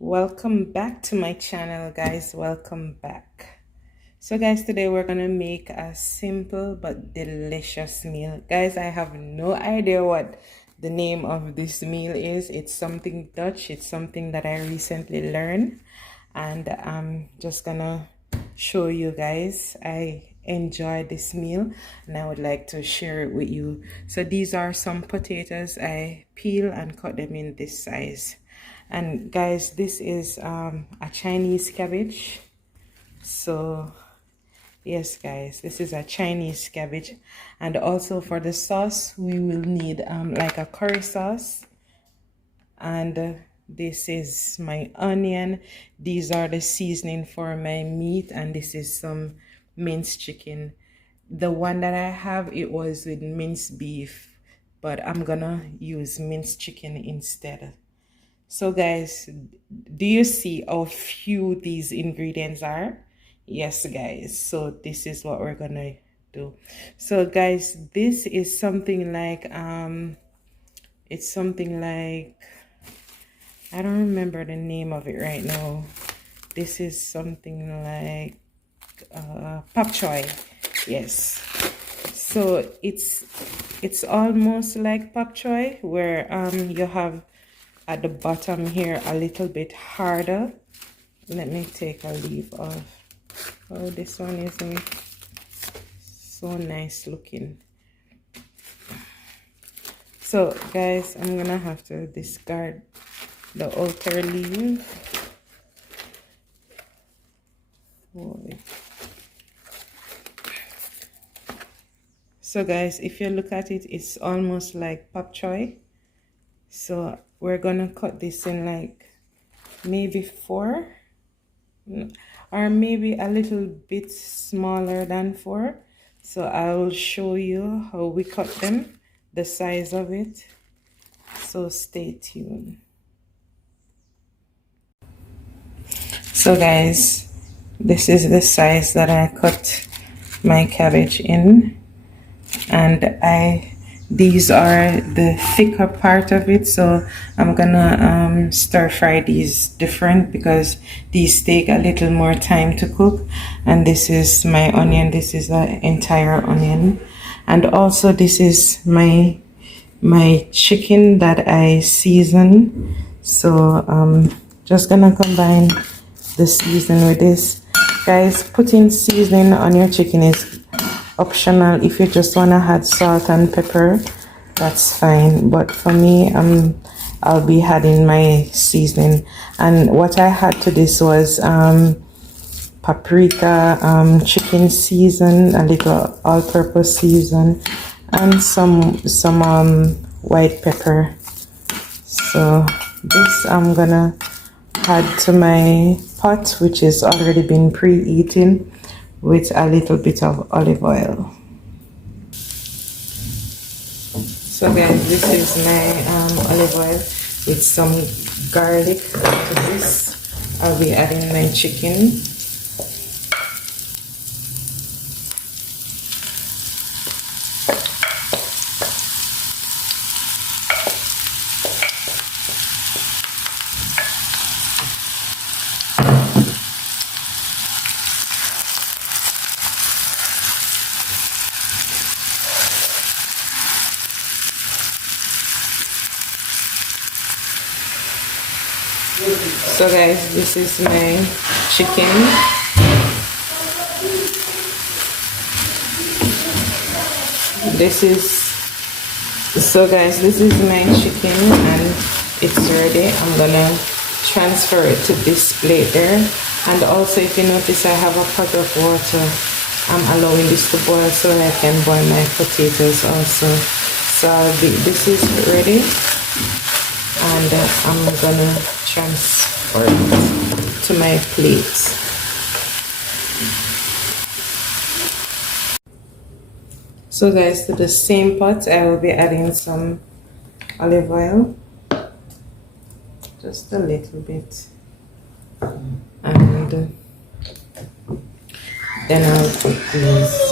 Welcome back to my channel, guys. Welcome back. So guys, today we're gonna make a simple but delicious meal. Guys, I have no idea what the name of this meal is. It's something Dutch. It's something that I recently learned, and I'm just gonna show you guys. I enjoy this meal and I would like to share it with you. So these are some potatoes. I peel and cut them in this size. And guys, this is a Chinese cabbage. So yes guys, this is a Chinese cabbage. And also for the sauce we will need like a curry sauce. And this is my onion. These are the seasoning for my meat, and this is some minced chicken. The one that I have, it was with minced beef, but I'm gonna use minced chicken instead. So guys, do you see how few these ingredients are? Yes guys, so this is what we're gonna do. So guys, this is something like it's something like, I don't remember the name of it right now. This is something like pak choy. Yes, so it's almost like pak choy, where you have at the bottom here a little bit harder. Let me take a leaf off. Oh, this one is so nice looking. So guys, I'm gonna have to discard the outer leaf. So guys, if you look at it, it's almost like pak choy. So we're gonna cut this in like maybe 4, or maybe a little bit smaller than 4. So I will show you how we cut them, the size of it. So stay tuned. So guys, this is the size that I cut my cabbage in, and these are the thicker part of it, so I'm gonna stir fry these different because these take a little more time to cook. And this is my onion. This is an entire onion, and also this is my chicken that I season. So just gonna combine the season with this. Guys, putting seasoning on your chicken is optional. If you just want to add salt and pepper, that's fine, but for me, I'll be adding my seasoning. And what I had to this was paprika, chicken season, a little all-purpose season, and some white pepper. So this I'm gonna add to my pot, which is already been preheating, with a little bit of olive oil. So guys, this is my olive oil with some garlic to this. I'll be adding my chicken. So guys, this is my chicken. This is my chicken and it's ready. I'm gonna transfer it to this plate there. And also, if you notice, I have a pot of water. I'm allowing this to boil so I can boil my potatoes also. So this is ready, and I'm gonna transfer it to my plate. So guys, to the same pot I will be adding some olive oil, just a little bit, and then I'll put these.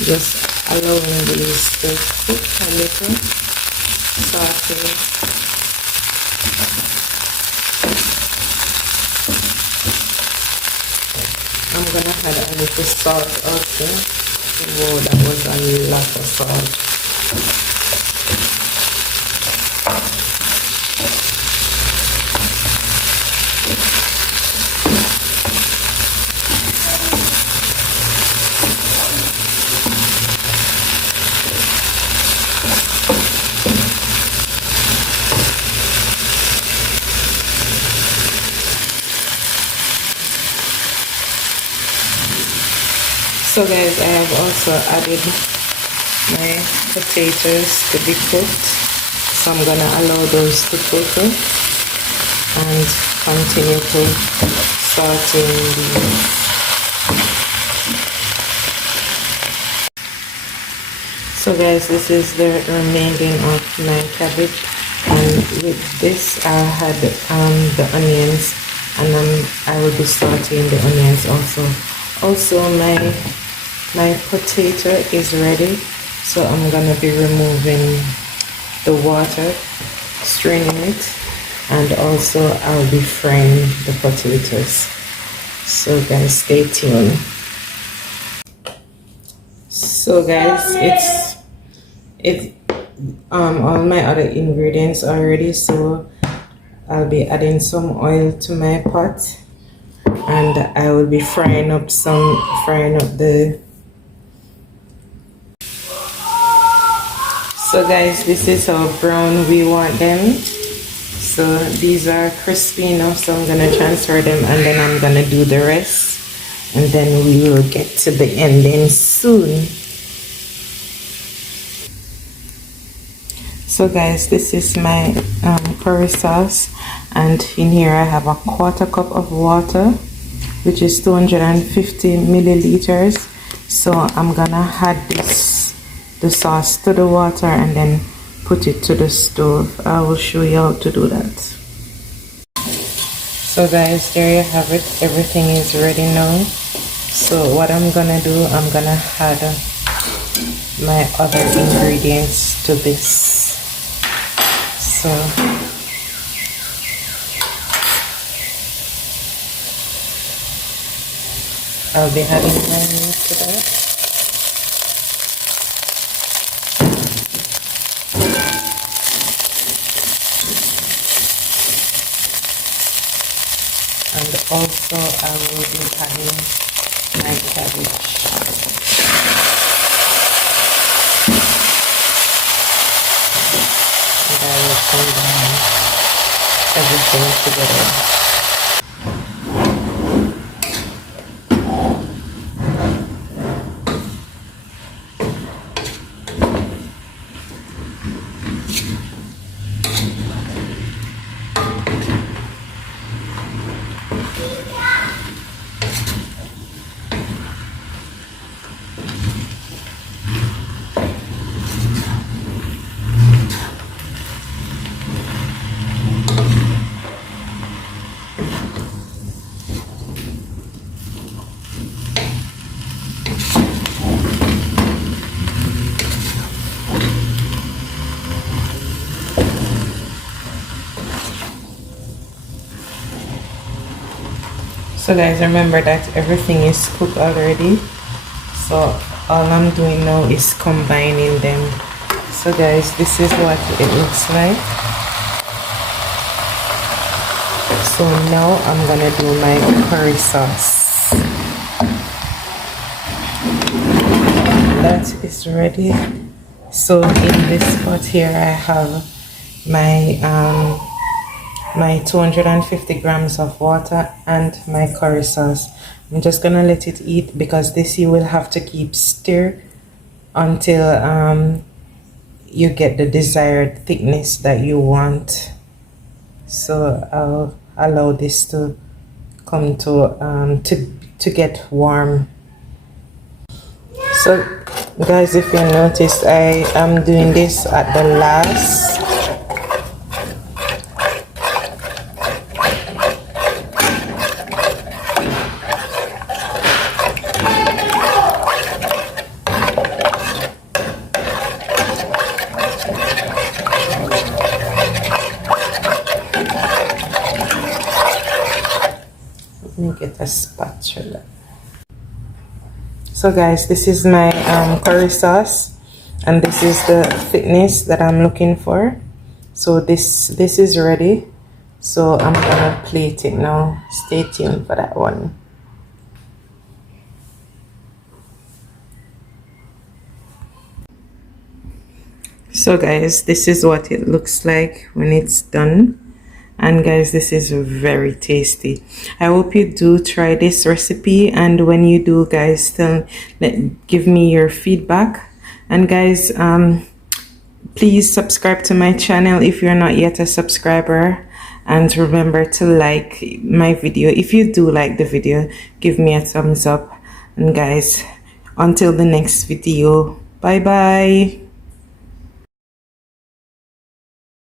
Just allowing these to cook a little, saute. I'm gonna add a little salt also. Whoa, that was a lot of salt. So guys, I have also added my potatoes to be cooked. So I'm gonna allow those to cook and continue to saute these. So guys, this is the remaining of my cabbage, and with this I had the onions, and I will be sauteing the onions also. Also my potato is ready, so I'm gonna be removing the water, straining it, and also I'll be frying the potatoes. So guys, stay tuned. So guys, it's all my other ingredients are ready, so I'll be adding some oil to my pot, and I will be frying up the. So guys, this is how brown we want them. So these are crispy enough, so I'm gonna transfer them, and then I'm gonna do the rest, and then we will get to the ending soon. So guys, this is my curry sauce, and in here I have a 1/4 cup of water, which is 250 milliliters. So I'm gonna add the sauce to the water and then put it to the stove. I will show you how to do that. So guys, there you have it. Everything is ready now. So what I'm gonna do, I'm gonna add my other ingredients to this. So I'll be adding my meat to that. And also I will be adding my cabbage. And I will combine everything together. So guys, remember that everything is cooked already. So all I'm doing now is combining them. So guys, this is what it looks like. So now I'm gonna do my curry sauce. That is ready. So in this pot here I have my 250 grams of water and my curry sauce. I'm just gonna let it eat, because this you will have to keep stir until you get the desired thickness that you want. So I'll allow this to come to get warm. So guys, if you notice, I am doing this at the last. So guys, this is my curry sauce, and this is the thickness that I'm looking for. So this is ready, so I'm gonna plate it now. Stay tuned for that one. So guys, this is what it looks like when it's done. And guys, this is very tasty. I hope you do try this recipe, and when you do, guys, give me your feedback. And guys, please subscribe to my channel if you're not yet a subscriber, and remember to like my video. If you do like the video, give me a thumbs up. And guys, until the next video, bye bye.